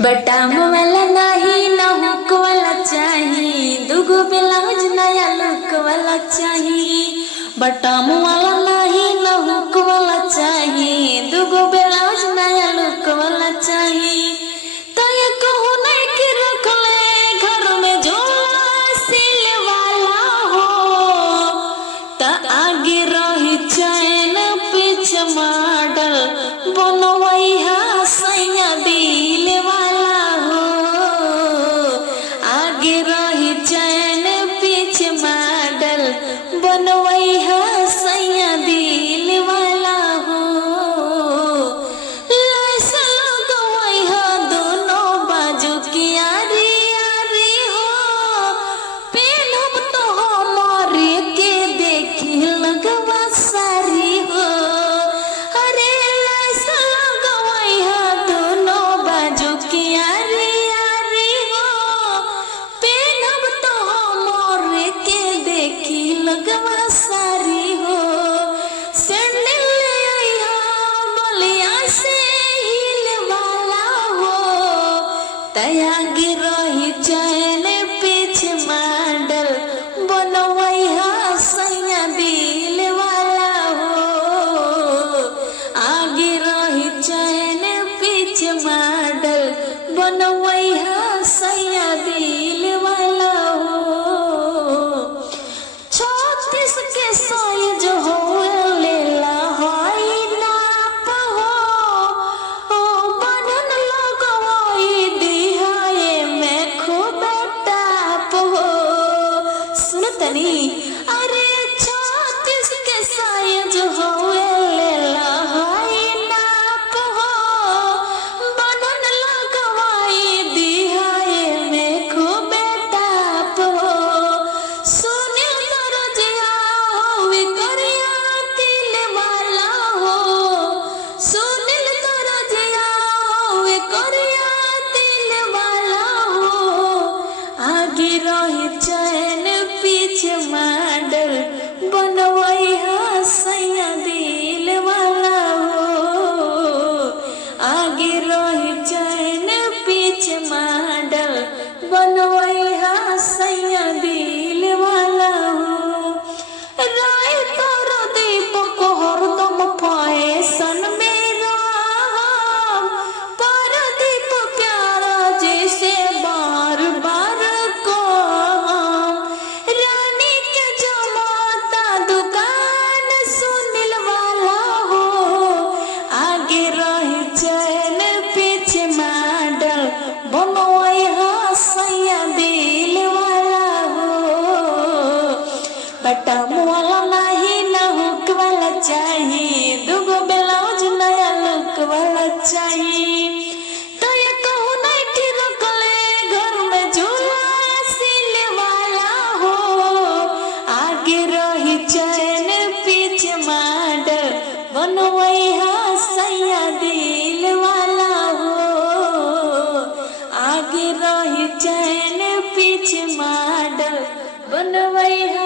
बटाम वाला नहीं ना हुक वाला चाहिए, दुगो ब्लाउज नया लुक वाला चाहिए। बटाम वाला नहीं ना हुक वाला चाहिए, दुगो ब्लाउज नया लुक वाला चाहिए। तो ये कहूँ नहीं कि रख ले घर में जो सिल वाला हो, तो आगे रही चैन पीछे मॉडल बनवाई है सैया दिल वाला हो। आगे रही चैन पीछे मॉडल बनवाई है सैया दिल वाला हो। लैस लगवाई है दोनों बाजू की यारी यारी हो, पहनब तो हमारे के देखी लगवा सारी हो। अरे लैस लगवाई है दोनों बाजू की यारी यारी हो, पहनब तो हमारे के देखी लगवा सारी हो। सैंडल ले आई हो बलिया से हिल वाला हो, तयागी रही चैन पीछे मॉडल बनवाई है सैया दिल वाला हो। आगे रही चैन पीछे मॉडल बनवाई है सैया दिल वाला हो। 36 के साइज हो लेला हाई नाप हो, ओ बनन लगवाई दिहाए में खूब टाप हो। सुन तनी, अरे 36 के साइज हो लेला हाई नाप हो, बनन लगवाई दिहाए में खूब टाप हो। सुनील दरजिया होवे करिया दिल वाला हो, सुनील दरजिया होवे करिया दिल वाला हो। आगे रही चैन पीछे मॉडल बनवाई है सैया दिल वाला हो। आगे रही चैन पीछे मॉडल बनवाई है सैया दिल वाला हो। राय तोर दीपक हरदम फैशन में रहो, परदीप प्यारा जैसे बार बार कहम। रानी के जमाता दुकान सुनील वाला हो, आगे रही चैन पीछे मॉडल बनवाई है सैया दिल वाला हो। बटाम वाला नहीं ना हुक वाला चाहिए, दुगो ब्लाउज नया लुक वाला चाहिए। तो ये कहूँ नहीं कि रख ले घर में झूला सिल वाला हो, आगे रही चैन पीछे मॉडल बनवाई है सैया दिल वाला हो। आगे रही चैन पीछे मॉडल बनवाई है